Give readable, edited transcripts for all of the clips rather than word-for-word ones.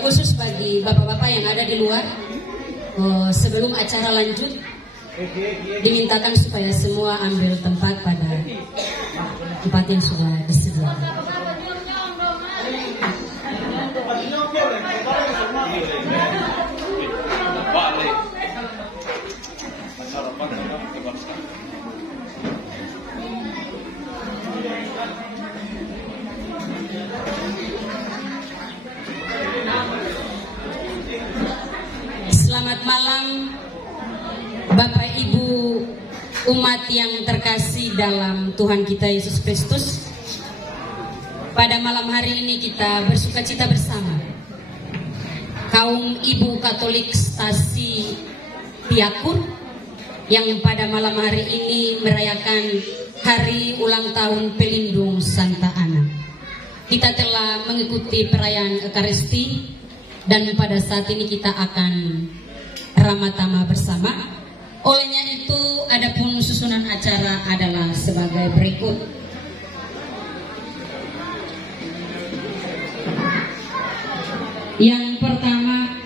Khusus bagi bapak-bapak yang ada di luar, sebelum acara lanjut, dimintakan supaya semua ambil tempat pada tempat yang sudah disediakan. Selamat malam Bapak Ibu umat yang terkasih dalam Tuhan kita Yesus Kristus. Pada malam hari ini kita bersukacita bersama kaum Ibu Katolik Stasi Tiakur yang pada malam hari ini merayakan hari ulang tahun Pelindung Santa Ana. Kita telah mengikuti perayaan Ekaristi dan pada saat ini kita akan Ramatama bersama. Olehnya itu, adapun susunan acara adalah sebagai berikut. Yang pertama,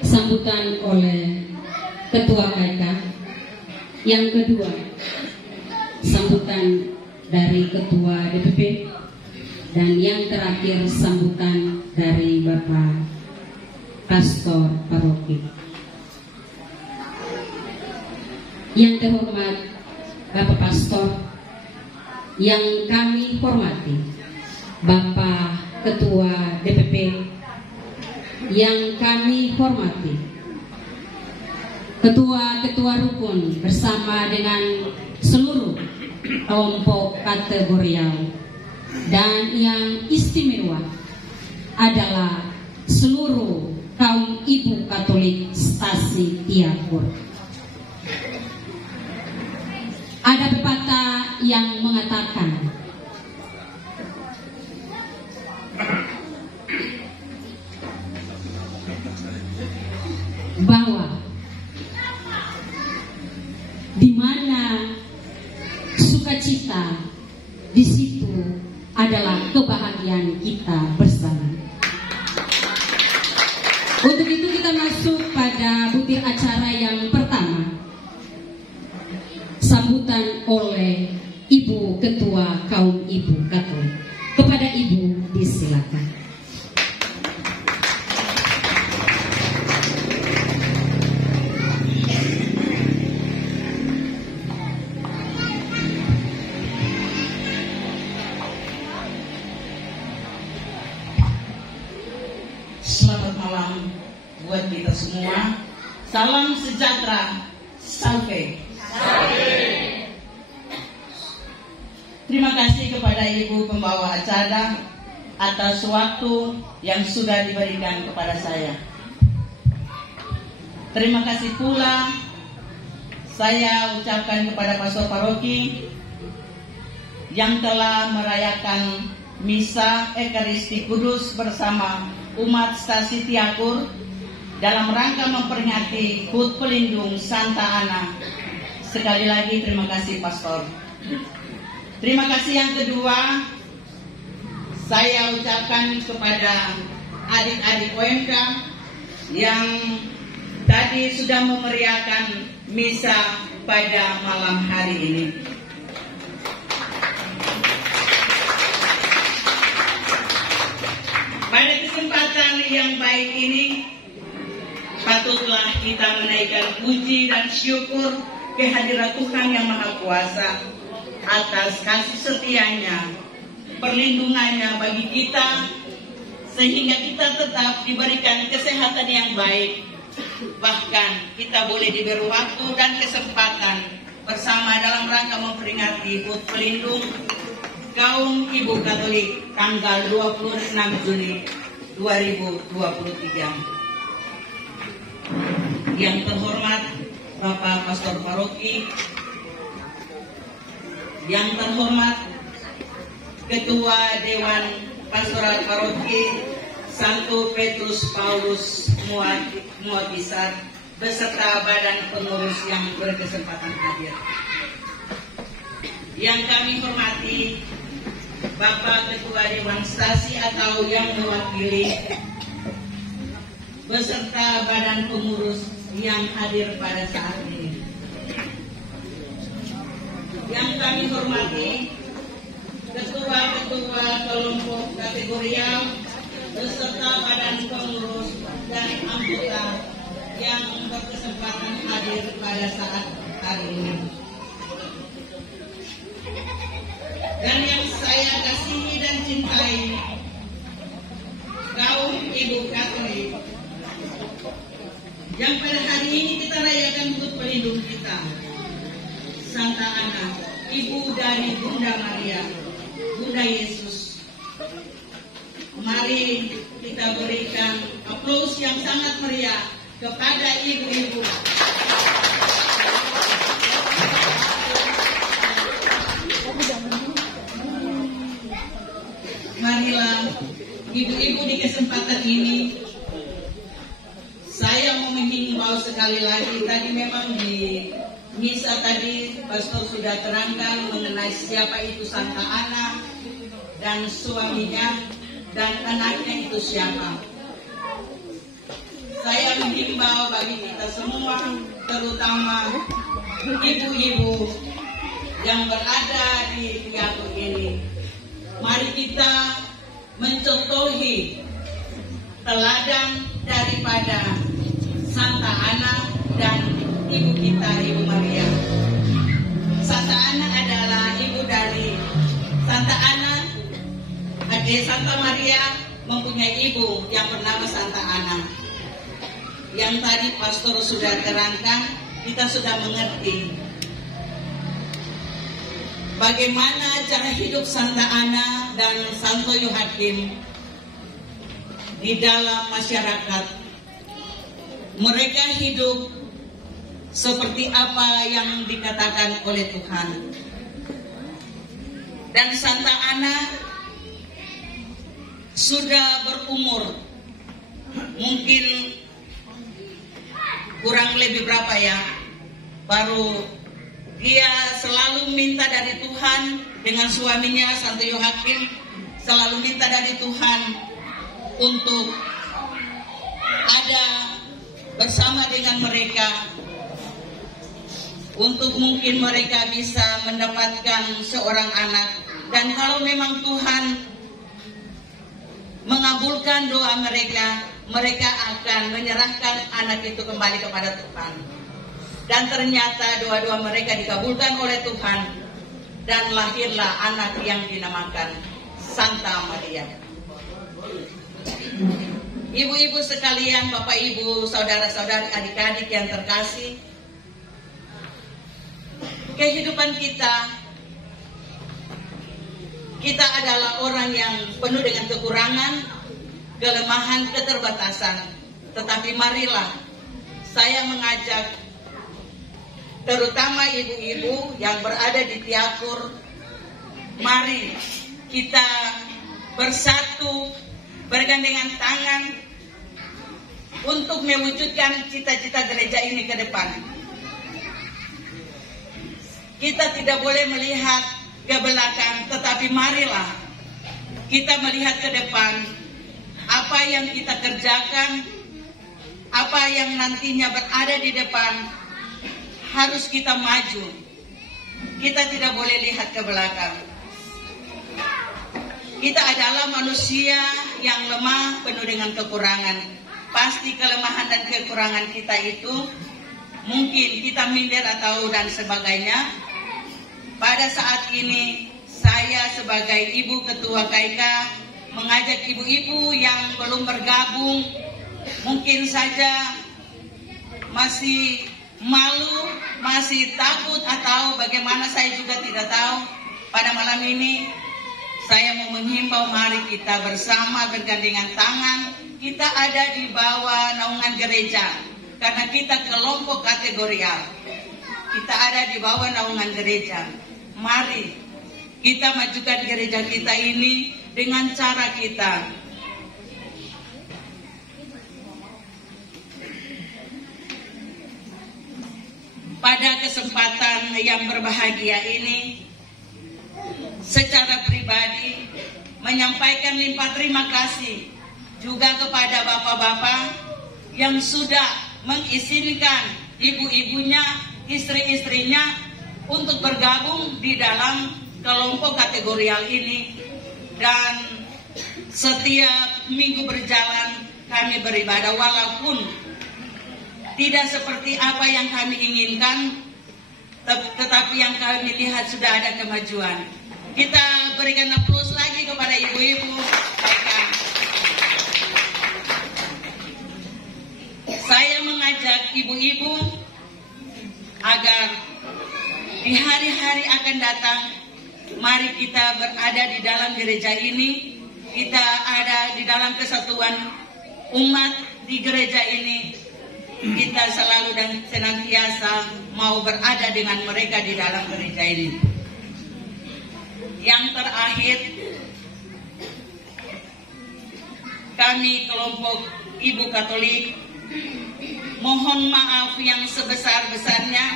sambutan oleh Ketua KK. Yang kedua, sambutan dari Ketua DPP. Dan yang terakhir, sambutan dari Bapak Pastor Paroki. Yang terhormat Bapak Pastor, yang kami hormati Bapak Ketua DPP, yang kami hormati Ketua-ketua rukun bersama dengan seluruh kelompok kategorial, dan yang istimewa adalah seluruh kaum Ibu Katolik Stasi Tiakur. Ada pepatah yang mengatakan bahwa di mana sukacita, di situ adalah kebahagiaan kita bersama. Untuk itu kita masuk pada butir acara yang pertama. Sambutan oleh Ibu Ketua Kaum Ibu Katolik. Kepada Ibu disilakan. Selamat malam buat kita semua. Salam sejahtera. Salve. Terima kasih kepada Ibu pembawa acara atas waktu yang sudah diberikan kepada saya. Terima kasih pula saya ucapkan kepada Pastor Paroki yang telah merayakan Misa Ekaristi Kudus bersama umat Stasi Tiakur dalam rangka memperingati HUT Pelindung Santa Ana. Sekali lagi terima kasih Pastor. Terima kasih yang kedua saya ucapkan kepada adik-adik OMK yang tadi sudah memeriahkan misa pada malam hari ini. Pada kesempatan yang baik ini, patutlah kita menaikkan puji dan syukur kehadirat Tuhan yang Maha Kuasa atas kasih setianya, perlindungannya bagi kita, sehingga kita tetap diberikan kesehatan yang baik. Bahkan kita boleh diberi waktu dan kesempatan bersama dalam rangka memperingati HUT Pelindung Kaum Ibu Katolik tanggal 26 Juni 2023. Yang terhormat Bapak Pastor Paroki, yang terhormat Ketua Dewan Pastoral Paroki Santo Petrus Paulus Muabisar beserta badan pengurus yang berkesempatan hadir. Yang kami hormati Bapak Ketua Dewan Stasi atau yang mewakili, beserta badan pengurus yang hadir pada saat ini. Yang kami hormati, ketua-ketua kelompok kategorial, beserta badan pengurus dan anggota yang berkesempatan hadir pada saat hari ini. Dan yang saya kasihi dan cintai, kaum Ibu Katolik, yang pada hari ini kita rayakan untuk pelindung kita, Santa Ana, ibu dari Bunda Maria, Bunda Yesus. Mari kita berikan aplaus yang sangat meriah kepada ibu-ibu. Marilah ibu-ibu di kesempatan ini, saya mau menghimbau sekali lagi. Tadi memang di misa tadi pastor sudah terangkan mengenai siapa itu Santa Ana dan suaminya dan anaknya itu siapa. Saya menghimbau bagi kita semua, terutama ibu-ibu yang berada di Tiago ini, mari kita mencontohi teladan daripada Santa Ana dan ibu kita, Ibu Maria. Santa Ana adalah ibu dari Santa Ana. Santa Maria mempunyai ibu yang bernama Santa Ana. Yang tadi pastor sudah terangkan, kita sudah mengerti bagaimana cara hidup Santa Ana dan Santo Yohakim di dalam masyarakat. Mereka hidup seperti apa yang dikatakan oleh Tuhan. Dan Santa Ana sudah berumur mungkin kurang lebih berapa ya, baru dia selalu minta dari Tuhan dengan suaminya Santo Yohakim, selalu minta dari Tuhan untuk ada bersama dengan mereka, untuk mungkin mereka bisa mendapatkan seorang anak. Dan kalau memang Tuhan mengabulkan doa mereka, mereka akan menyerahkan anak itu kembali kepada Tuhan. Dan ternyata doa-doa mereka dikabulkan oleh Tuhan, dan lahirlah anak yang dinamakan Santa Maria. Ibu-ibu sekalian, Bapak Ibu, saudara-saudari, adik-adik yang terkasih, kehidupan kita adalah orang yang penuh dengan kekurangan, kelemahan, keterbatasan. Tetapi marilah saya mengajak terutama ibu-ibu yang berada di Tiakur, mari kita bersatu, bergandengan tangan untuk mewujudkan cita-cita gereja ini ke depan. Kita tidak boleh melihat ke belakang, tetapi marilah kita melihat ke depan. Apa yang kita kerjakan, apa yang nantinya berada di depan, harus kita maju. Kita tidak boleh lihat ke belakang. Kita adalah manusia yang lemah, penuh dengan kekurangan. Pasti kelemahan dan kekurangan kita itu mungkin kita minder atau dan sebagainya. Pada saat ini saya sebagai Ibu Ketua KK mengajak ibu-ibu yang belum bergabung, mungkin saja masih malu, masih takut atau bagaimana, saya juga tidak tahu. Pada malam ini saya mau menghimbau, mari kita bersama bergandengan tangan. Kita ada di bawah naungan gereja karena kita kelompok kategorial. Kita ada di bawah naungan gereja. Mari kita majukan gereja kita ini dengan cara kita. Pada kesempatan yang berbahagia ini, secara pribadi menyampaikan limpah terima kasih juga kepada bapak-bapak yang sudah mengizinkan ibu-ibunya, istri-istrinya untuk bergabung di dalam kelompok kategorial ini, dan setiap minggu berjalan kami beribadah walaupun tidak seperti apa yang kami inginkan, tetapi yang kami lihat sudah ada kemajuan. Kita berikan aplaus lagi kepada ibu-ibu. Saya mengajak ibu-ibu agar di hari-hari akan datang, mari kita berada di dalam gereja ini, kita ada di dalam kesatuan umat di gereja ini, kita selalu dan senantiasa mau berada dengan mereka di dalam gereja ini. Yang terakhir, kami kelompok Ibu Katolik mohon maaf yang sebesar-besarnya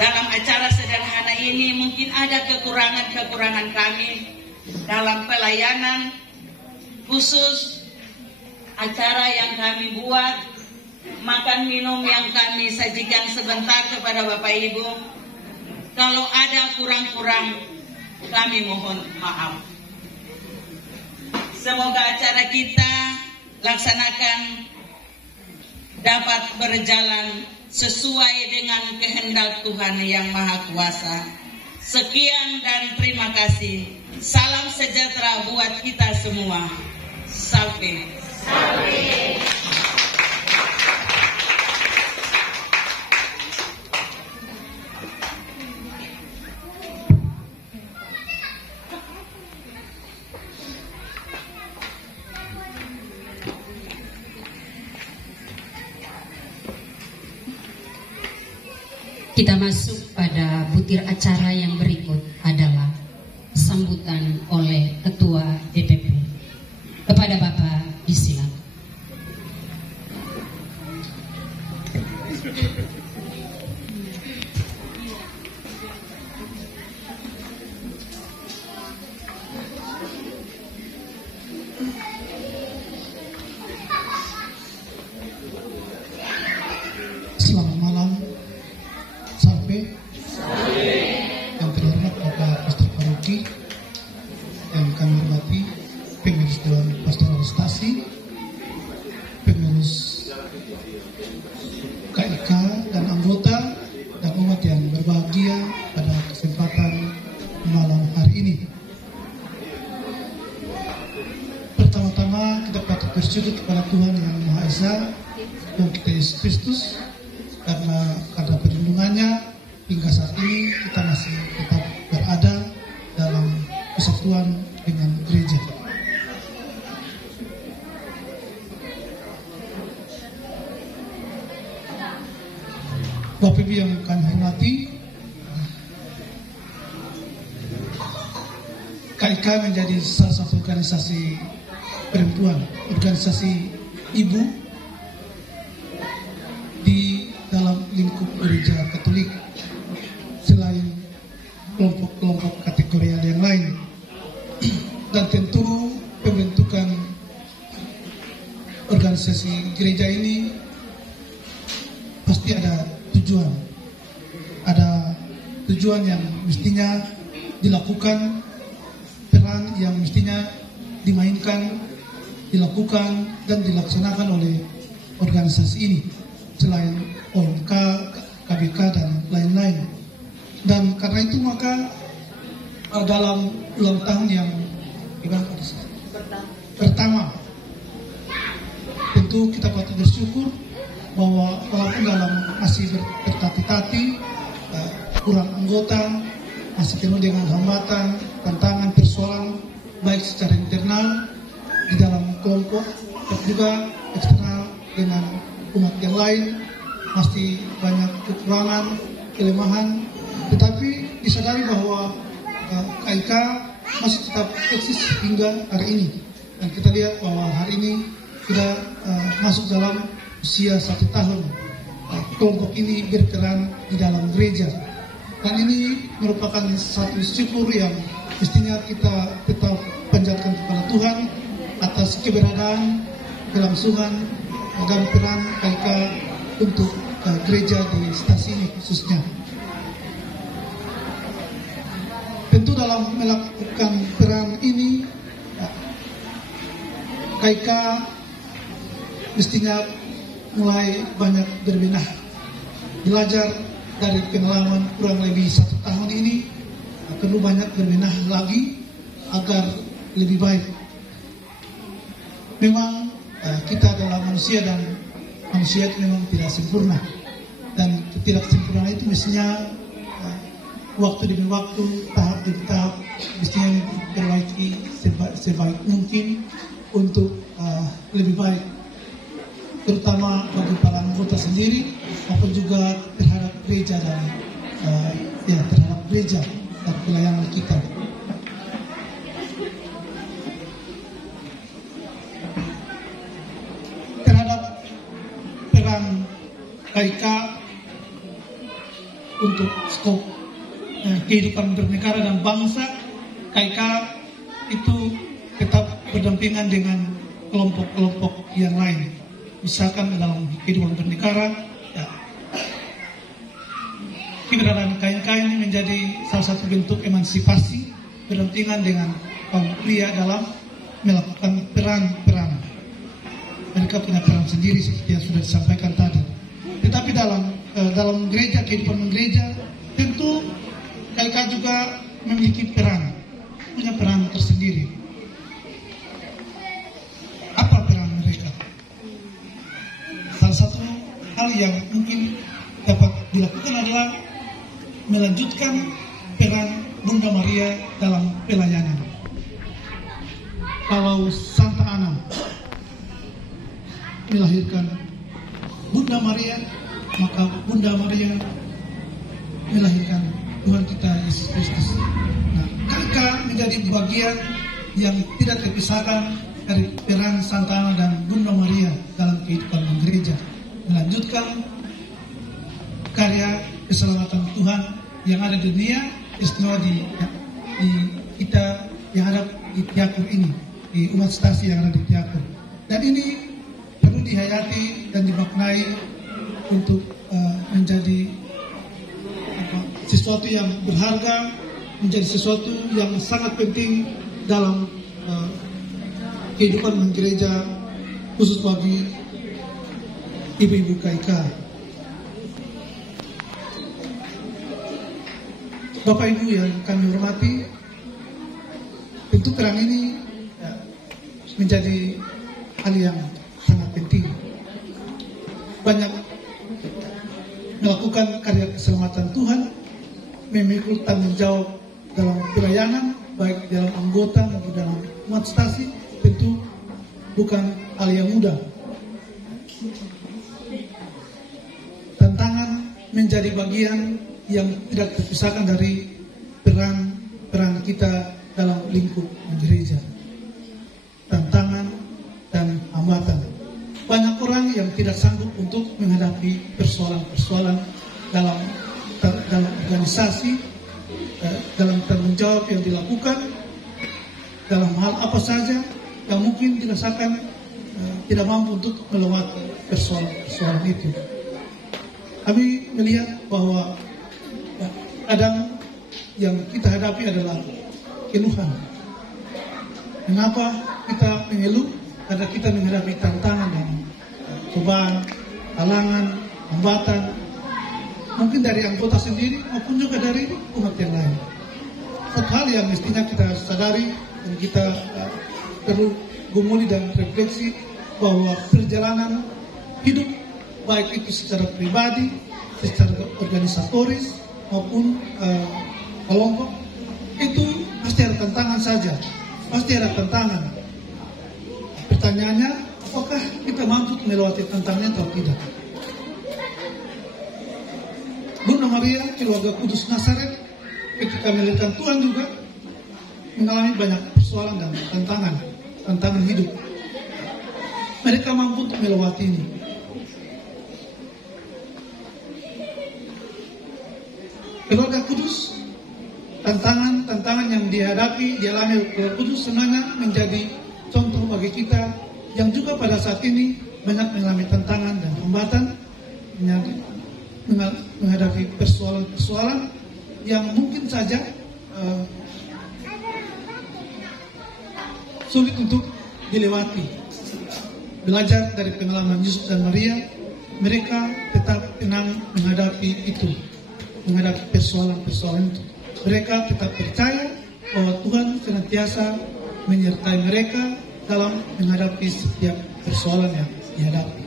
dalam acara sederhana ini. Mungkin ada kekurangan-kekurangan kami dalam pelayanan, khusus acara yang kami buat, makan minum yang kami sajikan sebentar kepada Bapak Ibu. Kalau ada kurang-kurang, kami mohon maaf. Semoga acara kita laksanakan dapat berjalan sesuai dengan kehendak Tuhan yang Maha Kuasa. Sekian dan terima kasih. Salam sejahtera buat kita semua. Salve. Kita masuk pada butir acara yang berikut adalah sambutan oleh Ketua DPP. Kepada Bapak disilakan. Selamat malam, sampai yang terhormat Bapak Pastor Paroki, yang kami hormati pengurus Dewan Pastoral Stasi, pengurus KIK dan anggota dan umat yang berbahagia pada kesempatan malam hari ini. Pertama-tama kita patut bersyukur kepada Tuhan yang Maha Esa, Tuhan kita Yesus Kristus, karena perlindungannya hingga saat ini kita masih tetap berada dalam kesatuan dengan gereja. Bapak Ibu yang kami hormati, KIK menjadi salah satu organisasi perempuan, organisasi ibu di dalam lingkup gereja Katolik, selain kelompok-kelompok kategorial yang lain. Dan tentu pembentukan organisasi gereja ini pasti ada tujuan. Ada tujuan yang mestinya dilakukan, peran yang mestinya dimainkan, dilakukan dan dilaksanakan oleh organisasi ini, selain OMK, KBK dan lain-lain. Dan karena itu maka dalam ulang tahun yang pertama, tentu kita patut bersyukur bahwa walaupun dalam masih bertati-tati, kurang anggota, masih penuh dengan hambatan, tantangan, persoalan baik secara internal di dalam kelompok dan juga eksternal dengan umat yang lain, masih banyak kekurangan, kelemahan, tetapi disadari bahwa KIK masih tetap eksis hingga hari ini. Dan kita lihat bahwa hari ini sudah masuk dalam usia 1 tahun kelompok ini berperan di dalam gereja. Dan ini merupakan satu syukur yang mestinya kita tetap panjatkan kepada Tuhan atas keberadaan, kelangsungan, dan peran KIK untuk gereja di stasi ini khususnya. Tentu dalam melakukan peran ini, KIK mestinya mulai banyak berbenah, belajar dari pengalaman kurang lebih 1 tahun ini, perlu banyak berbenah lagi agar lebih baik. Memang kita adalah manusia dan manusia itu memang tidak sempurna, dan ketidaksempurnaan itu mestinya waktu demi waktu, tahap demi tahap mestinya diperbaiki sebaik mungkin untuk lebih baik, terutama bagi para anggota sendiri maupun juga terhadap gereja dan terhadap gereja dan pelayanan kita. Terhadap peran KIK untuk skop kehidupan bernegara dan bangsa, KIK itu tetap berdampingan dengan kelompok-kelompok yang lain. Misalkan dalam kehidupan bernegara, keberadaan KIK ini menjadi salah satu bentuk emansipasi berdampingan dengan kaum pria dalam melakukan peran-peran. Mereka punya peran sendiri seperti yang sudah disampaikan tadi. Tetapi dalam gereja, kehidupan gereja, tentu KIK juga memiliki peran, punya peran tersendiri. Apa peran mereka? Salah satu hal yang mungkin dapat dilakukan adalah melanjutkan peran Bunda Maria dalam pelayanan. Kalau Santa Ana melahirkan Bunda Maria, maka Bunda Maria melahirkan Tuhan kita Yesus Kristus. Nah, KIK menjadi bagian yang tidak terpisahkan dari peran Santa Ana dan Bunda Maria dalam kehidupan gereja, melanjutkan karya keselamatan Tuhan yang ada di dunia, istimewa di kita yang ada di Tiakur ini, di umat stasi yang ada di Tiakur. Dan ini perlu dihayati dan dimaknai untuk menjadi sesuatu yang berharga, menjadi sesuatu yang sangat penting dalam kehidupan gereja, khusus bagi ibu-ibu KIK. Bapak Ibu yang kami hormati, tentu peran ini menjadi hal yang sangat penting. Banyak melakukan karya keselamatan Tuhan, memikul tanggung jawab dalam pelayanan, baik dalam anggota maupun dalam umat stasi, tentu bukan hal yang mudah. Tantangan menjadi bagian yang tidak terpisahkan dari peran kita dalam lingkup gereja. Tantangan dan hambatan. Banyak orang yang tidak sanggup untuk menghadapi persoalan-persoalan dalam organisasi, dalam tanggung jawab yang dilakukan, dalam hal apa saja yang mungkin dirasakan tidak mampu untuk melewati persoalan-persoalan itu. Kami melihat bahwa kadang yang kita hadapi adalah keluhan. Mengapa kita mengeluh? Karena kita menghadapi tantangan dan cobaan, halangan, hambatan, mungkin dari anggota sendiri maupun juga dari umat yang lain. Satu hal yang mestinya kita sadari dan kita perlu gumuli dan refleksi bahwa perjalanan hidup, baik itu secara pribadi, secara organisatoris maupun kelompok, itu pasti ada tantangan saja, pasti ada tantangan. Pertanyaannya, apakah kita mampu melewati tantangannya atau tidak? Bunda Maria, keluarga Kudus Nazaret, ketika melahirkan Tuhan juga mengalami banyak persoalan dan tantangan hidup. Mereka mampu untuk melewati ini. Keluarga Kudus tantangan yang dihadapi, dialami Roh Kudus sebenarnya menjadi contoh bagi kita yang juga pada saat ini banyak mengalami tantangan dan hambatan menghadapi persoalan-persoalan yang mungkin saja sulit untuk dilewati. Belajar dari pengalaman Yusuf dan Maria, mereka tetap tenang menghadapi itu, menghadapi persoalan-persoalan itu. Mereka tetap percaya bahwa Tuhan senantiasa menyertai mereka dalam menghadapi setiap persoalan yang dihadapi.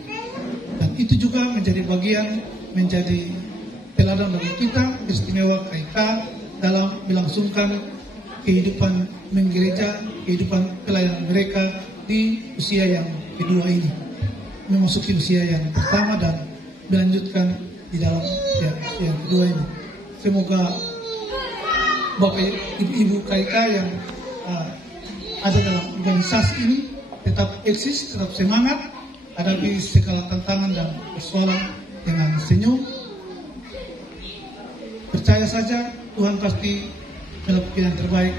Dan itu juga menjadi bagian, menjadi teladan bagi kita, istimewa KIK dalam melangsungkan kehidupan menggereja, kehidupan pelayanan mereka di usia yang kedua ini, memasuki usia yang pertama dan melanjutkan di dalam usia yang kedua ini. Semoga Bapak Ibu KIK yang ada dalam organisasi ini tetap eksis, tetap semangat, hadapi segala tantangan dan persoalan dengan senyum. Percaya saja Tuhan pasti melakukan yang terbaik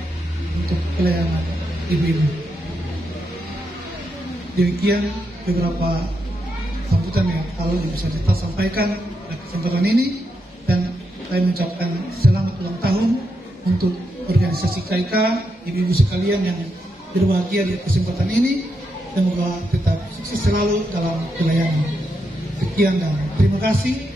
untuk pelayanan ibu-ibu. Demikian beberapa sambutan yang kalau bisa kita sampaikan pada kesempatan ini, dan saya mengucapkan selamat ulang tahun untuk organisasi KIK, ibu-ibu sekalian yang berbahagia di kesempatan ini. Semoga tetap sukses selalu dalam pelayanan. Sekian dan terima kasih.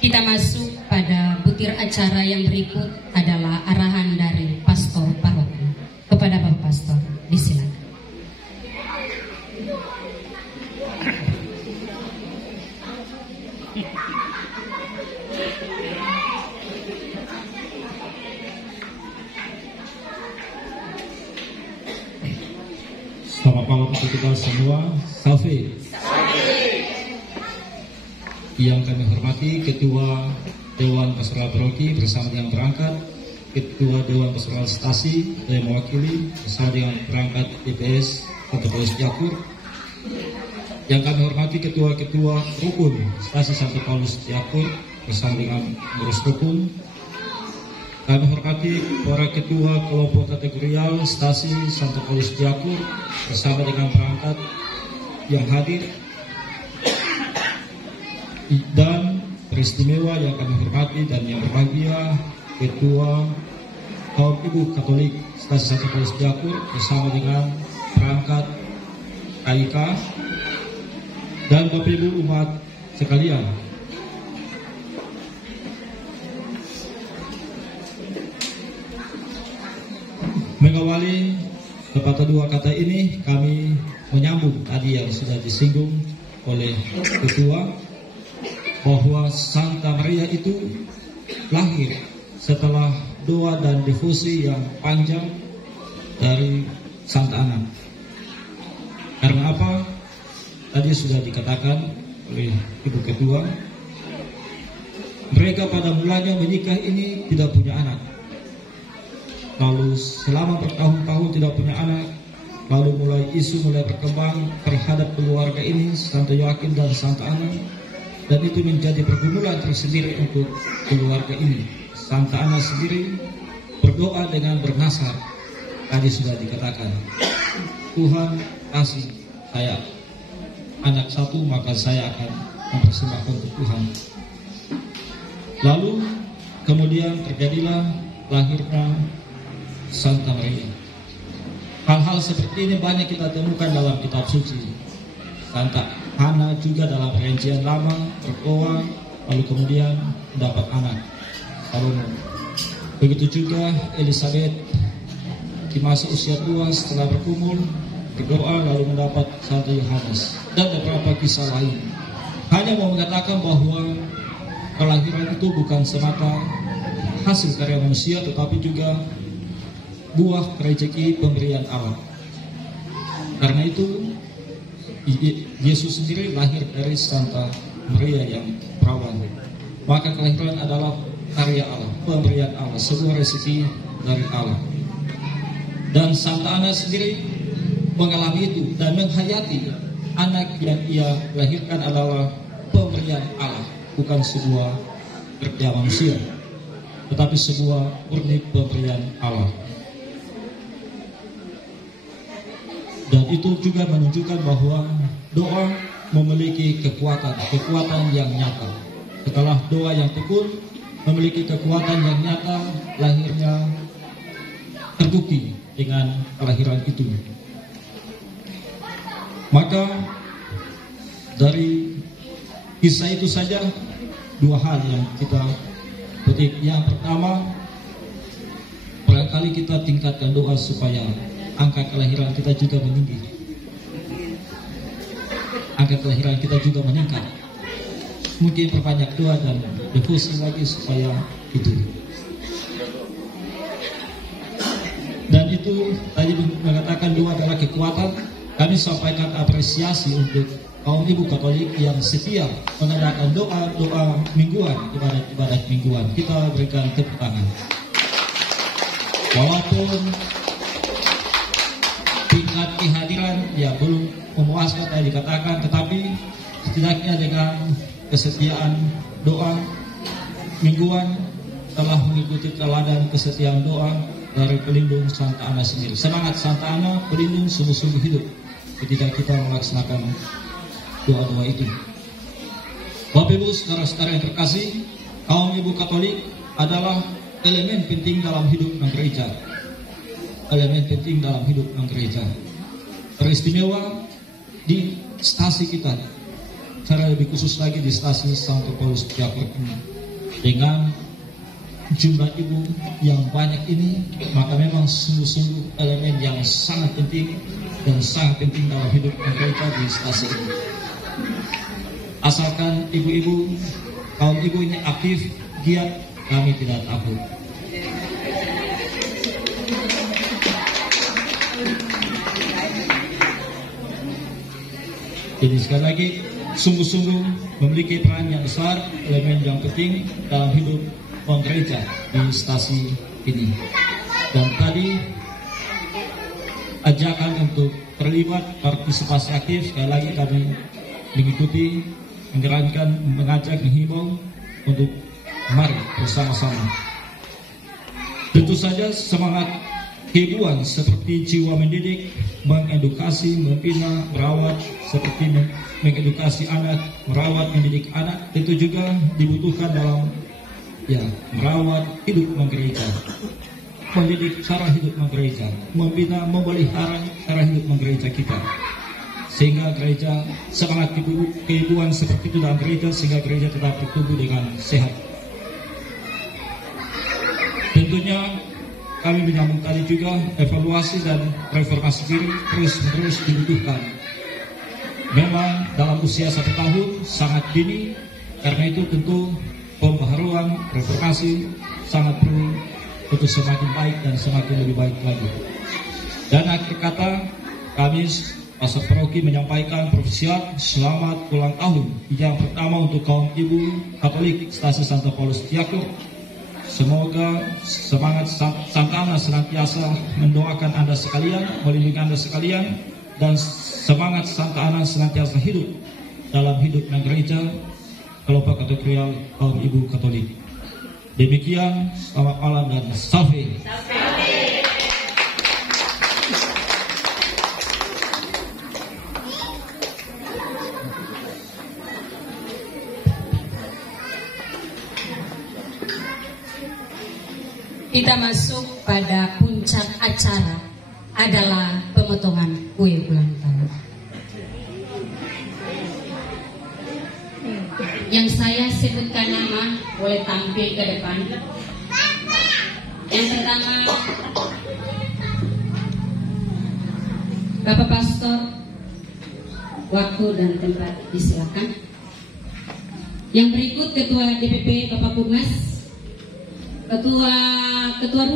Kita masuk pada butir acara yang berikut adalah arahan dari Pastor Paroki. Kepada Bapak Pastor, disilakan. Selamat malam untuk kita semua. Salve. Yang kami hormati Ketua Dewan Pastoral Paroki bersama dengan perangkat, Ketua Dewan Pastoral Stasi yang mewakili bersama dengan perangkat DPS Santo Paulus Ciakur. Yang kami hormati Ketua-Ketua Rukun Stasi Santo Paulus Ciakur bersama dengan pengurus rukun. Kami hormati para Ketua Kelompok Kategorial Stasi Santo Paulus Ciakur bersama dengan perangkat yang hadir. Dan peristimewa yang kami hormati dan yang berbahagia Ketua Kaum Ibu Katolik Stasi Santo Paulus Ciakur bersama dengan perangkat KIK dan Bapak Ibu umat sekalian. Mengawali sepatah dua kata ini, kami menyambung tadi yang sudah disinggung oleh Ketua, bahwa Santa Maria itu lahir setelah doa dan devosi yang panjang dari Santa Ana. Karena apa? Tadi sudah dikatakan oleh Ibu Ketua, mereka pada mulanya menikah ini tidak punya anak. Lalu selama bertahun-tahun tidak punya anak, lalu mulai isu mulai berkembang terhadap keluarga ini, Santa Joakim dan Santa Ana. Dan itu menjadi pergumulan tersendiri untuk keluarga ini. Santa Ana sendiri berdoa dengan bernasar. Tadi sudah dikatakan, Tuhan kasih saya anak satu, maka saya akan mempersembahkan untuk Tuhan. Lalu kemudian terjadilah lahirnya Santa Maria. Hal-hal seperti ini banyak kita temukan dalam kitab suci. Santa Hana juga dalam perjanjian lama berdoa, lalu kemudian mendapat anak Salomo. Begitu juga Elizabeth di masa usia tua setelah berkumur berdoa lalu mendapat Santo Yohanes, dan beberapa kisah lain. Hanya mau mengatakan bahwa kelahiran itu bukan semata hasil karya manusia, tetapi juga buah rezeki pemberian Allah. Karena itu Yesus sendiri lahir dari Santa Maria yang perawan. Maka kelahiran adalah karya Allah, pemberian Allah, sebuah rezeki dari Allah. Dan Santa Ana sendiri mengalami itu dan menghayati anak yang ia lahirkan adalah pemberian Allah, bukan sebuah kerja manusia, tetapi sebuah murni pemberian Allah. Dan itu juga menunjukkan bahwa doa memiliki kekuatan yang nyata. Setelah doa yang tekun memiliki kekuatan yang nyata, lahirnya terbukti dengan kelahiran itu. Maka dari kisah itu saja dua hal yang kita petik. Yang pertama, barangkali kita tingkatkan doa supaya angka kelahiran kita juga meninggi. Angka kelahiran kita juga meningkat. Mungkin perbanyak doa dan devosi lagi supaya itu. Dan itu tadi mengatakan doa adalah kekuatan. Kami sampaikan apresiasi untuk kaum ibu Katolik yang setia mengadakan doa mingguan, ibadat mingguan. Kita berikan tepuk tangan. Walaupun tingkat kehadiran ya belum memuaskan tadi dikatakan, tetapi setidaknya dengan kesetiaan doa mingguan telah mengikuti teladan kesetiaan doa dari pelindung Santa Ana sendiri. Semangat Santa Ana, pelindung sungguh-sungguh hidup ketika kita melaksanakan doa-doa itu. Bapak Ibu, saudara-saudara yang terkasih, kaum ibu Katolik adalah elemen penting dalam hidup non gereja. Elemen penting dalam hidup non gereja. Teristimewa di stasi kita, secara lebih khusus lagi di stasi Santo Paulus Diakur ini, dengan jumlah ibu yang banyak ini, maka memang sungguh-sungguh elemen yang sangat penting dan sangat penting dalam hidup gereja di stasi ini. Asalkan ibu-ibu, kaum ibu ini aktif, giat, kami tidak takut. Jadi sekali lagi, sungguh-sungguh memiliki peran yang besar, elemen yang penting dalam hidup gereja di stasi ini. Dan tadi ajakan untuk terlibat partisipasi aktif, sekali lagi kami mengikuti, menggerakkan, mengajak, menghimbau untuk mari bersama-sama. Tentu saja semangat keibuan seperti jiwa mendidik, mengedukasi, membina, merawat, seperti mengedukasi anak, merawat, mendidik anak, tentu juga dibutuhkan dalam merawat hidup menggereja, mendidik cara hidup menggereja, membina, memelihara cara hidup menggereja kita, sehingga gereja semangat keibuan seperti itu dalam gereja, sehingga gereja tetap bertumbuh dengan sehat. Tentunya kami menyambung tadi juga evaluasi dan reformasi diri terus-menerus dibutuhkan. Memang dalam usia 1 tahun sangat dini, karena itu tentu pembaharuan reformasi sangat perlu untuk semakin baik dan semakin lebih baik lagi. Dan akhir kata, kami Pastor Paroki menyampaikan profesiat selamat ulang tahun yang pertama untuk kaum ibu Katolik stasi Santo Paulus Diakur. Semoga semangat Santa Ana senantiasa mendoakan Anda sekalian, melindungi Anda sekalian, dan semangat Santa Ana senantiasa hidup dalam hidup dan gereja kelompok kategorial kaum ibu Katolik. Demikian, selamat malam dan salve. Kita masuk pada puncak acara adalah pemotongan kue ulang tahun. Yang saya sebutkan nama boleh tampil ke depan. Yang pertama, Bapak Pastor, waktu dan tempat disilakan. Yang berikut Ketua DPP Bapak Purnas, Ketua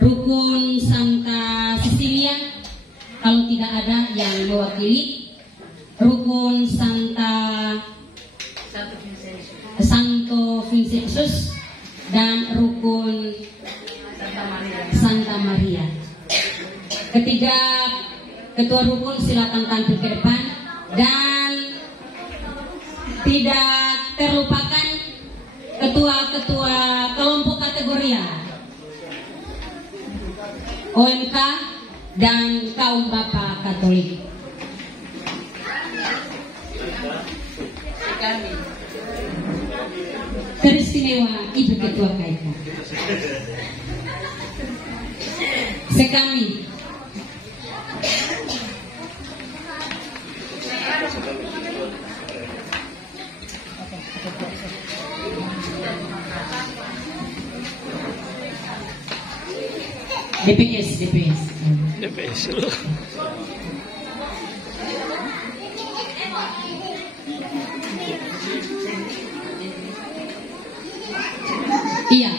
Rukun Santa Cecilia, kalau tidak ada yang mewakili Rukun Santo Vincentius dan Rukun Santa Maria. Ketiga ketua rukun silakan tampil ke depan, dan tidak terlupakan ketua-ketua kelompok kategorial OMK dan kaum Bapak Katolik. Teristimewa Ibu Ketua KIK. Sekami. DPS. Iya,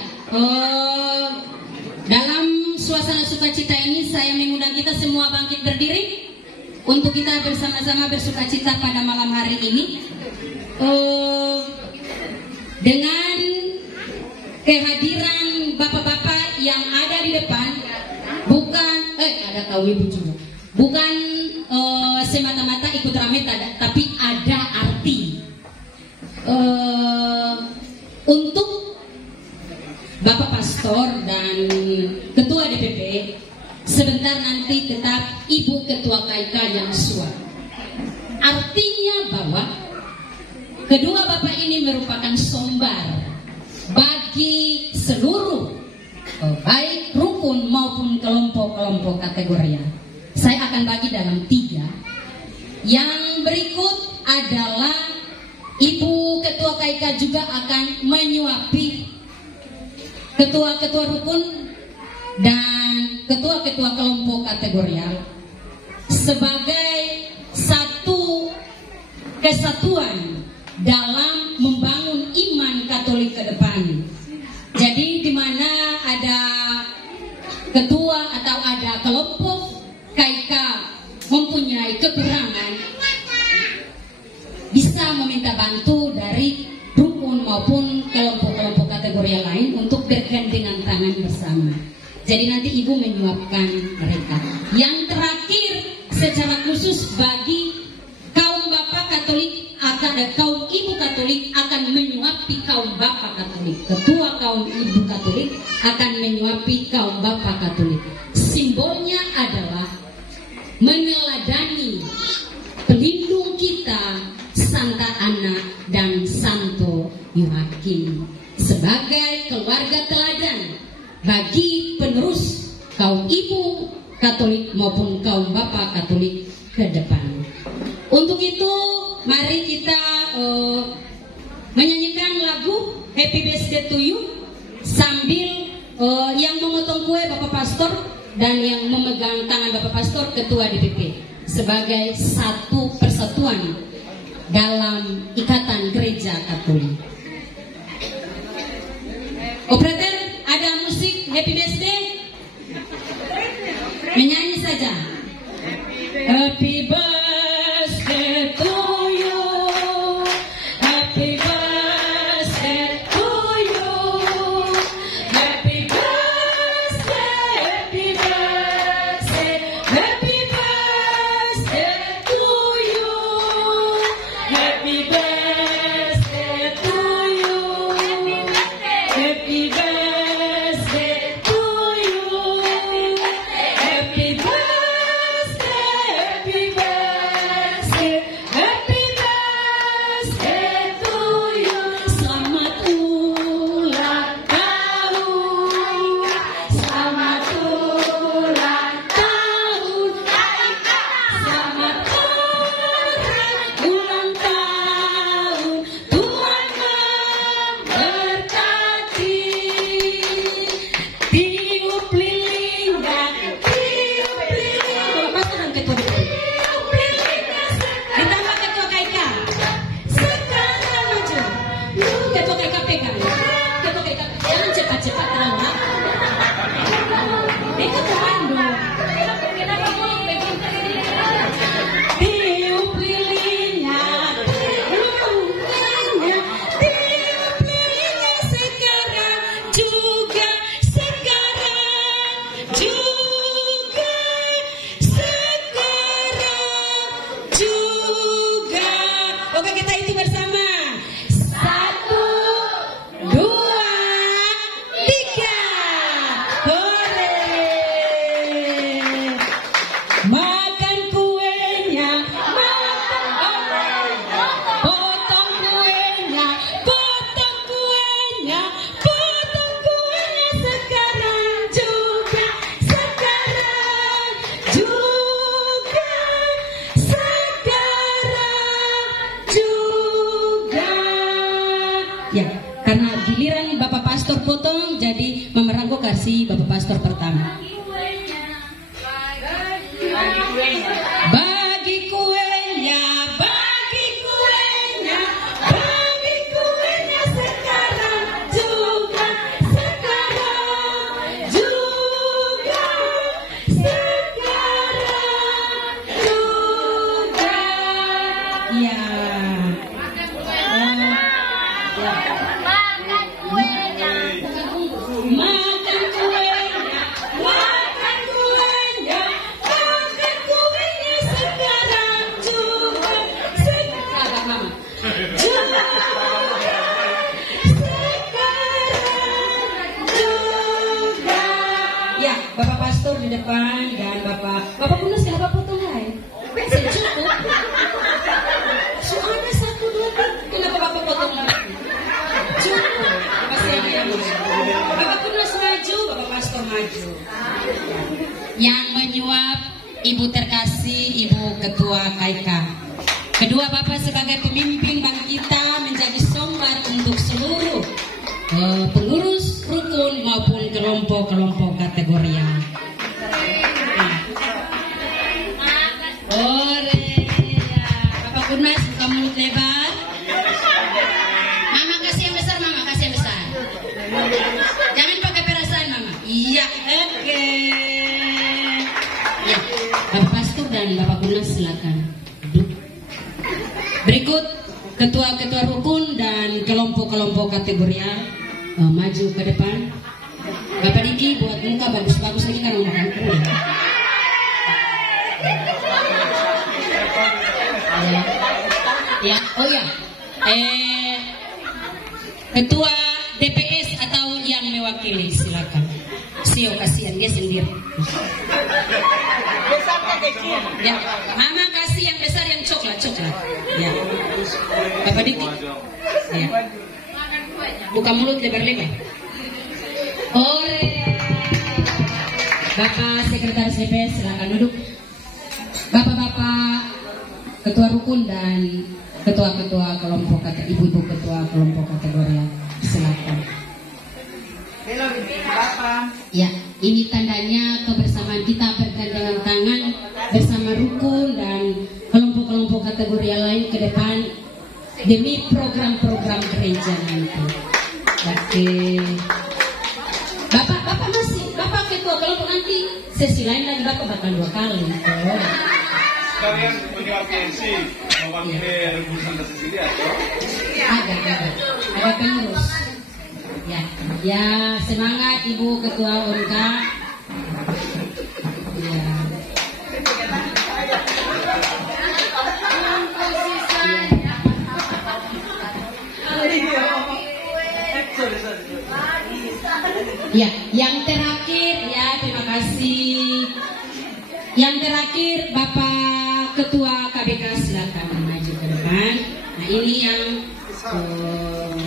dalam suasana sukacita ini saya mengundang kita semua bangkit berdiri untuk kita bersama-sama bersukacita pada malam hari ini dengan kehadiran bapak-bapak yang ada di depan. Bukan ada kaum ibu juga. Bukan semata-mata ikut rame, tapi ada arti untuk Bapak Pastor dan Ketua DPP. Sebentar nanti tetap Ibu Ketua KIK yang suap. Artinya bahwa kedua bapak ini merupakan sombar bagi seluruh baik rukun maupun kelompok-kelompok kategorial. Saya akan bagi dalam 3. Yang berikut adalah Ibu Ketua KIK juga akan menyuapi ketua-ketua rukun dan ketua-ketua kelompok kategorial sebagai satu kesatuan dalam membangun iman Katolik ke depan. Jadi di mana ada ketua atau ada kelompok KIK mempunyai kekurangan, bisa meminta bantu dari rukun maupun kelompok-kelompok kategori lain untuk bergandengan tangan bersama. Jadi nanti Ibu menyuapkan mereka. Yang terakhir secara khusus bagi kaum Bapak Katolik, kaum Ibu Katolik akan menyuapi kaum Bapak Katolik. Ketua kaum Ibu Katolik akan menyuapi kaum Bapak Katolik. Simbolnya adalah meneladani pelindung kita Santa Ana dan Santo Yoakim sebagai keluarga teladan bagi penerus kaum Ibu Katolik maupun kaum Bapak Katolik ke depan. Untuk itu mari kita menyanyikan lagu Happy Birthday to You sambil yang memotong kue Bapak Pastor dan yang memegang tangan Bapak Pastor Ketua DPP sebagai satu persatuan dalam Ikatan Gereja Katolik. Operator, ada musik Happy Birthday? Menyanyi saja. Happy birthday to you. Happy birthday to you. Happy birthday, happy birthday, happy birthday to you. Happy birthday to you. Happy birthday to you. Happy birthday, happy birthday. Oke, kita hitung bersama. 1, 2, 3. Hore. Makan kuenya, potong kuenya, potong kuenya, potong kuenya sekarang juga, sekarang juga, sekarang juga. Ya, karena giliran Bapak Pastor potong, jadi Mama Ranggo kasih Bapak Pastor pertama. Bagi kuenya, bagi kuenya, bagi kuenya sekarang juga, sekarang juga, sekarang juga. Ya. Makan kuenya. Makan kuenya, makan kuenya, makan kuenya sekarang juga, sekarang Mama. Juga, sekarang juga. Ya, Bapak Pastor di depan dan Bapak Punas ya, Bapak potong lain. Saya cukup. Soalnya 1, 2, 3. Kenapa Bapak potong lagi? Cukup. Masih ada yang maju. Bapak Punas maju, Bapak Pastor maju. Yang menyuap Ibu terkasih, Ibu Ketua KIK. Kedua Bapak sebagai pemimpin bank kita menjadi sumber untuk seluruh pengurus rukun maupun kelompok-kelompok kategorial. Ore, Bapak Punas buka mulut lebar. Mama kasih yang besar, Mama kasih yang besar. Jangan pakai perasaan, Mama. Iya, oke. Ya, Bapak Pastor dan Bapak Punas silakan duduk. Berikut ketua-ketua rukun dan kelompok-kelompok kategorial maju ke depan. Bapak Diki buat muka bagus-bagus lagi kan makan kue. Ya, oh ya. Ketua DPS atau yang mewakili silakan. Sio kasihan dia sendiri. Ya, Mama kasih yang besar yang coklat. Ya. Bapak Diki. Ya. Buka mulut lebar-lebar. Ore. Bapak Sekretaris DPS silakan duduk. Bapak-bapak ketua rukun dan ketua-ketua kelompok ibu-ibu ketua kelompok kategori silakan. Ya, ini tandanya kebersamaan kita bergandengan tangan bersama rukun dan kelompok-kelompok kategori lain ke depan demi program-program gereja nanti. Oke. Bapak ketua kelompok nanti sesi lain lagi Bapak bakal 2 kali. Kalian punya PNC mewakili rebusan dan sesili atau? Ada pengurus. Ya semangat Ibu Ketua Unka. Ya. Ya, yang terakhir ya terima kasih. Yang terakhir Bapak Ketua KBK silakan maju ke depan. Nah ini yang